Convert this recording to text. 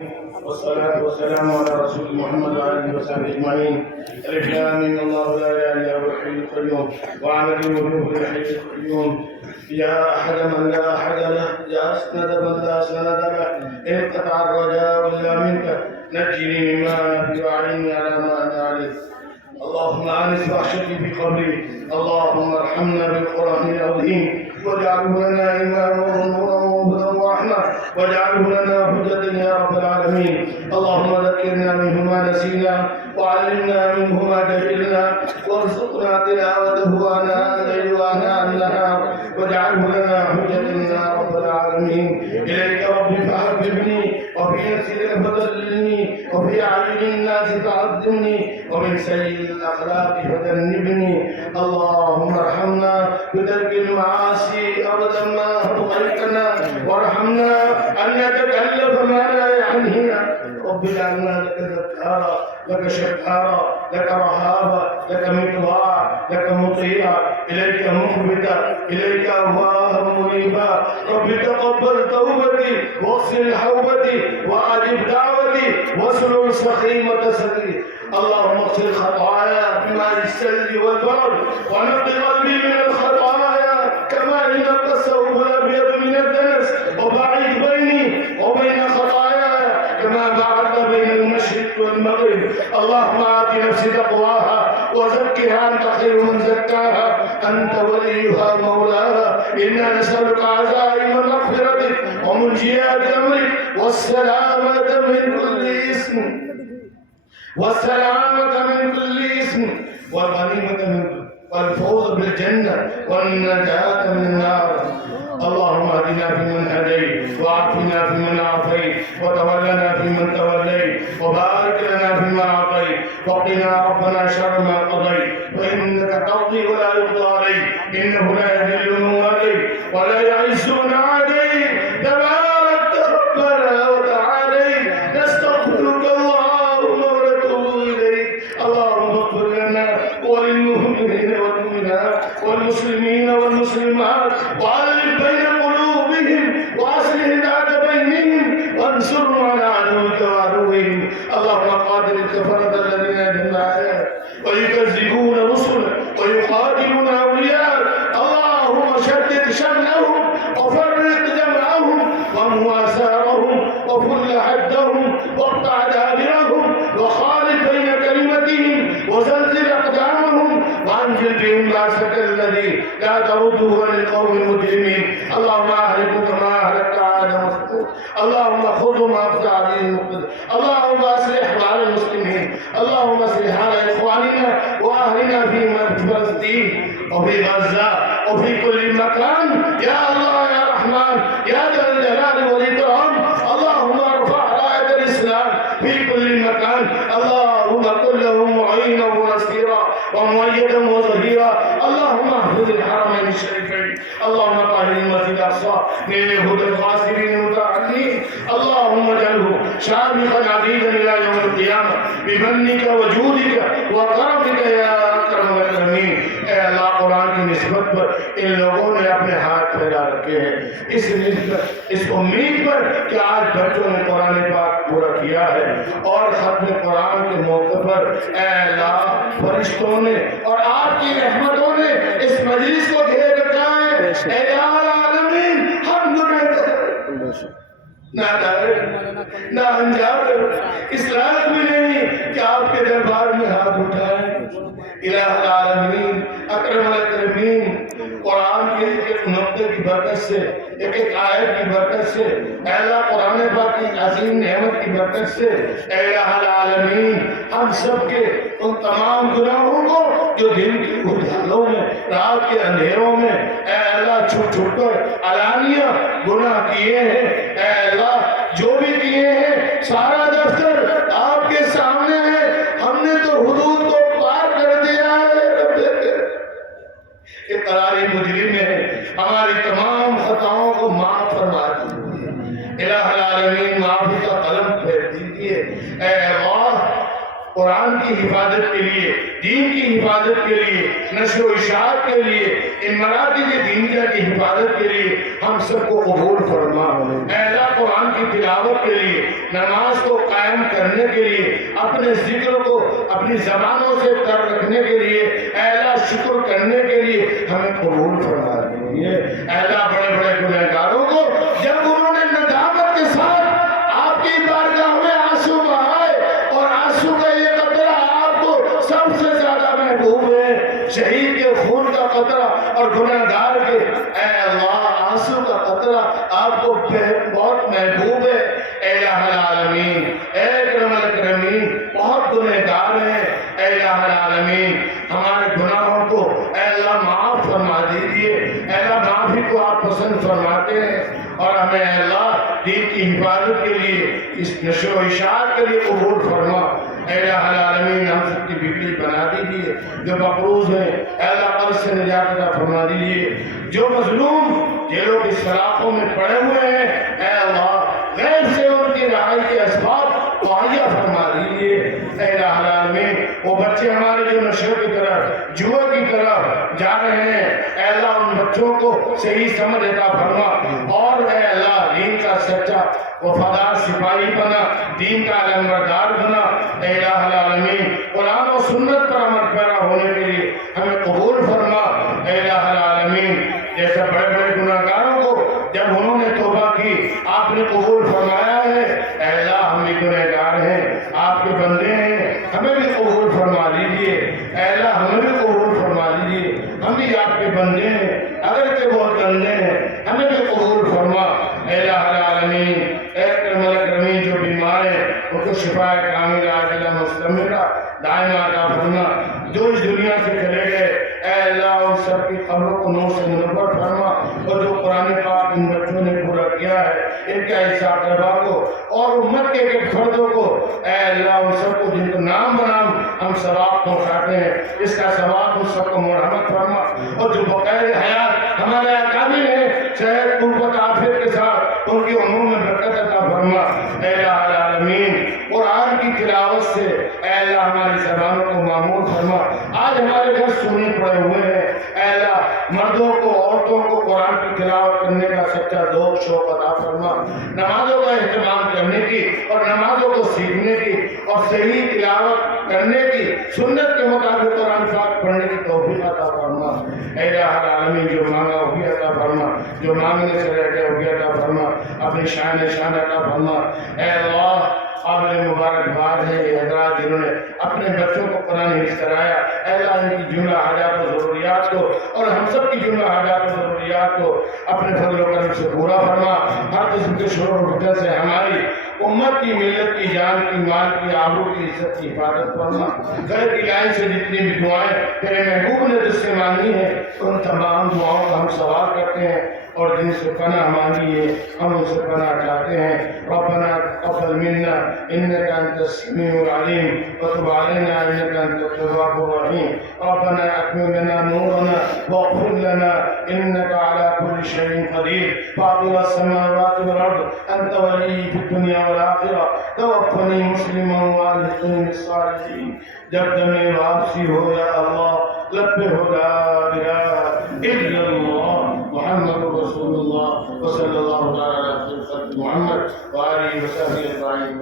والصلاة والسلام على رسول محمد وعلى آله وصحبه أجمعين. ألف لام ميم الله لا إله إلا هو الحي القيوم وعمل وجوه الحي القيوم. يا أحد من لا أحد له، يا أسند من لا سند له، انقطع الرجاء إلا منك، نجني مما أنا فيه وأعني على ما أنا عليه. اللهم آنس وحشتي في قبري، اللهم ارحمنا بالقرآن العظيم واجعله لنا إماما ونورا وهدى ورحمة، واجعله لنا حجة يا رب العالمين. اللهم ذكرنا منه ما نسينا وعلمنا منه ما جهلنا وارزقنا تلاوته آناء الليل وآناء النهار، واجعله لنا حجة يا رب العالمين. إليك ربي فحببني، وفي نفسك فدللني، وفي أعين الناس فعظمني، ومن سيء الأخلاق فجنبني. اللهم ارحمنا بترك المعاصي أبدا ما أبقيتنا، وارحمنا أن نتكلف ما لا يعنينا. رب اجعلنا لك ذكارا، لك شكارا، لك رهابا، لك مطواعا، لك مطيعا، إليك مخبتا، إليك أواه منيبا. رب تقبل توبتي واغسل حوبتي وأجب دعوتي واسلل سخيمة صدري. اللهم اغسل خطايا بماء الثلج والبرد، ونقي قلبي من الخطايا كما ينقى الثوب الأبيض من الدنس، وباعد بيني وبين خطاياي كما بعدت بين المشرق والمغرب. اللهم آت نفسي تقواها وزكها أنت خير من زكاها، أنت وليها مولاها. إنا نسألك عزائم مغفرتك ومنجيات أمرك والسلامة من كل إثم، والسلامة من كل إثم، والغنيمة من كل، والفوز بالجنة والنجاة من النار. اللهم اهدنا فيمن هديت، وعافنا فيمن عافيت، وتولنا فيمن توليت، وبارك لنا فيما اعطيت، وقنا ربنا شر ما قضيت، فانك تقضي ولا يقضى عليك، انه لا يذل من واليت ولا يعز من عاديت، تبارك ربنا وتعاليت. نستغفرك اللهم ونتوب اليك. اللهم اغفر لنا وللمؤمنين والمؤمنات والمسلمين والمسلمات، وألف بين قلوبهم، وأصلح ذات بينهم، وانصرهم على عدوك وعدوهم. اللهم قاتل الكفرة الذين يدعون الآيات ويكذبون رسلك ويقاتلون أولياءك. اللهم شتت شملهم وفرق جمعهم ومواسارهم وفل حدهم واقطع دابرهم وخالف بين كلمتهم وزلزل أقدامهم وأنزل بهم بأسك الذي لا ترده عن القوم المجرمين. اللهم أهلكهم كما أهلكت عاد وثمود. اللهم خذهم أخذ عزيز مقتدر. اللهم أصلح حال المسلمين. اللهم أصلح حال إخواننا وأهلنا في فلسطين وفي غزة وفي كل مكان. يا الله يا رحمن يا ذا الجلال والإكرام. اللهم ارفع راية الإسلام في كل مكان. اللهم كن لهم معينا ونصيرا ومؤيدا وظهيرا. اللهم احفظ الحرمين الشريفين. اللهم طهر المسجد الأقصى من اليهود الغاصبين المتعدين. اللهم اجعله شامخا عزيزا إلى يوم القيامة بمنك وجودك وكرمك يا أكرم الأكرمين. اے اللہ، قرآن کی نسبت پر ان لوگوں نے اپنے ہاتھ پھیلا رکھے ہیں، اس امید پر کہ آج بچوں نے قرآن پاک پورا کیا ہے، اور ختم قرآن کے موقع پر اے اللہ فرشتوں نے اور آپ کی رحمتوں نے اس مجلس کو گھیر رکھا ہے۔ اے العالمین ہم نہ دائر نہ انجار اس لائق بھی نہیں کہ آپ کے دربار میں ہاتھ اٹھائیں۔ الہ العالمین اکرم الاکرمین، قرآن کے ایک نقطے کی برکت سے، ایک آیت کی برکت سے، اے اللہ قرآن پاک کی عظیم نعمت کی برکت سے، اے الہ العالمین ہم سب کے ان تمام گناہوں کو جو دن کی اجالوں میں، رات کے اندھیروں میں اے اللہ چھپ چھپ کر علانیہ گناہ کیے ہیں، اے اللہ جو بھی کیے ہیں سارا دفتر آپ کے سامنے ہے۔ ہم نے تو حدود کو پار کر دیا ہے، اقرار مجرم ہے، ہماری تمام خطاؤں کو معاف فرما دیجیے۔ الہ العالمین معافی کا قلم پھیر دیجیے۔ اے اللہ قرآن کی حفاظت کے لیے، دین کی حفاظت کے لیے، نشر و اشاعت کے لیے، ان مراکز دینیہ کی حفاظت کے لیے ہم سب کو قبول فرما۔ اے اللہ قرآن کی تلاوت کے لیے نماز کو قائم کرنے کے لیے، اپنے ذکر کو اپنی زبانوں سے تر رکھنے کے لیے، اے اللہ شکر کرنے کے لیے ہمیں قبول فرما دیجیے۔ اے اللہ بڑے بڑے گنہگاروں کو جب انہوں نے ندامت کے ساتھ آپ کی بارگاہ میں آنسو بہائے، اور آنسو کا یہ قطرہ آپ کو سب سے زیادہ محبوب ہے، شہید کے خون کا قطرہ اور گنہگار کے اے اللہ آنسو کا قطرہ آپ کو بہت محبوب ہے۔ اے الہ العالمین، اے اکرم الاکرمین، بہت گنہگار ہیں، اے الہ العالمین ہمارے گناہوں کو اے اللہ معاف فرما دیجیے۔ اے اللہ معافی کو آپ پسند فرماتے ہیں، اور ہمیں اے اللہ دین کی حفاظت کے لیے، اس نشر و اشاعت کے لیے قبول فرما۔ اے الہ العالمین ہم سب کی بگڑی بنا دیجیے، جو مقروض ہیں اے اللہ قرض سے نجات عطا فرما دیجیے، جو مظلوم جیلوں کی سلاخوں میں پڑے ہوئے ہیں اے اللہ غیب سے ان کی رہائی کے اسباب مہیا فرما دیجیے۔ اے الہ العالمین وہ بچے ہمارے جو نشے کی طرف، جوا کی طرف جا رہے ہیں اے اللہ ان بچوں کو صحیح سمجھ عطا فرما، اور اے اللہ دین کا سچا وفادار سپاہی بنا، دین کا علمبردار بنا۔ اے الہ العالمین قرآن و سنت پر عمل پیرا ہونے کے لیے ہمیں قبول فرما۔ اے الہ العالمین جیسے بڑے بڑے گناہگاروں کو جب انہوں نے توبہ کی آپ نے قبول فرمایا ہے، اے اللہ ہم بھی گنہگار ہیں، آپ کے بندے ہیں، ہمیں بھی قبول فرما لیجیے۔ اے اللہ ہمیں بھی قبول فرما لیجیے، ہم بھی آپ کے بندے ہیں، اگرچہ بہت گندے ہیں، ہمیں بھی قبول فرما۔ اے الہ العالمین اے اکرم الاکرمین جو بیمار ہیں ان کو شفا کاملہ عاجلہ مستمرہ دائمہ عطا فرما، جو اس دنیا سے چلے گئے اے اللہ ان سب کی قبروں کو نور سے منور فرما، اور جو قرآن پاک ان بچوں نے پورا کیا ہے ان کے حصہ اقربا کو اور امت کے ایک فردوں کو اے اللہ ان سب کو جن کو نام بنام ہم ثواب پہنچاتے ہیں اس کا ثواب ان سب کو مرحمت فرما، اور جو بقیر حیات ہمارے اکابر ہیں صحت قوت عافیت کے ساتھ ان کی عمر میں برکت عطا فرما۔ اے الہ العالمین قرآن کی تلاوت سے اے اللہ ہماری زبانوں کو معمور فرما۔ آج ہمارے گھر سونے پڑے ہوئے ہیں اے اللہ مردوں کو عورتوں کو قرآن کی تلاوت کرنے کا سچا ذوق شوق عطا فرما، نمازوں کا اہتمام کرنے کی اور نمازوں کو سیکھنے کی اور صحیح تلاوت کرنے کی، سنت کے مطابق قرآن پاک پڑھنے کی توفیق عطا فرما۔ اے الہ العالمین جو مانگا وہ بھی عطا فرما، جو مانگنے سے رہ گیا وہ بھی عطا فرما، اپنی شان عطا فرما۔ اے اللہ قابل مبارکباد ہے یہ حضرات جنہوں نے اپنے بچوں کو قرآن حفظ کرایا، اے اللہ ان کی جملہ حاجات و ضروریات کو اور ہم سب کی جملہ حاجات و ضروریات کو اپنے فضل و کرم سے پورا فرما۔ ہر قسم کے شرور و فتن سے ہماری امت کی، ملت کی، جان کی، مال کی، آبرو کی، عزت کی حفاظت فرما۔ غیر کی لائن سے جتنی بھی دعائیں تیرے محبوب نے تجھ سے مانگی ہیں ان تمام دعاؤں کا ہم سوال کرتے ہیں، اور جن سے پناہ مانگی ہے ہم ان سے پناہ چاہتے ہیں۔ ربنا تقبل منا انك انت السميع العليم وتب علينا انك انت التواب الرحيم۔ ربنا اتمم لنا نورنا واغفر لنا انك على كل شيء قدير، فاطر السماوات والارض انت ولي في الدنيا والاخره، توفني مسلما والحقني بالصالحين۔ جب دم واپسی ہو یا اللہ لب ہو لا الہ الا اللہ محمد رسول اللہ وصلی اللہ تعالی علی خیر خلق محمد وآلہ وصحبہ اجمعین۔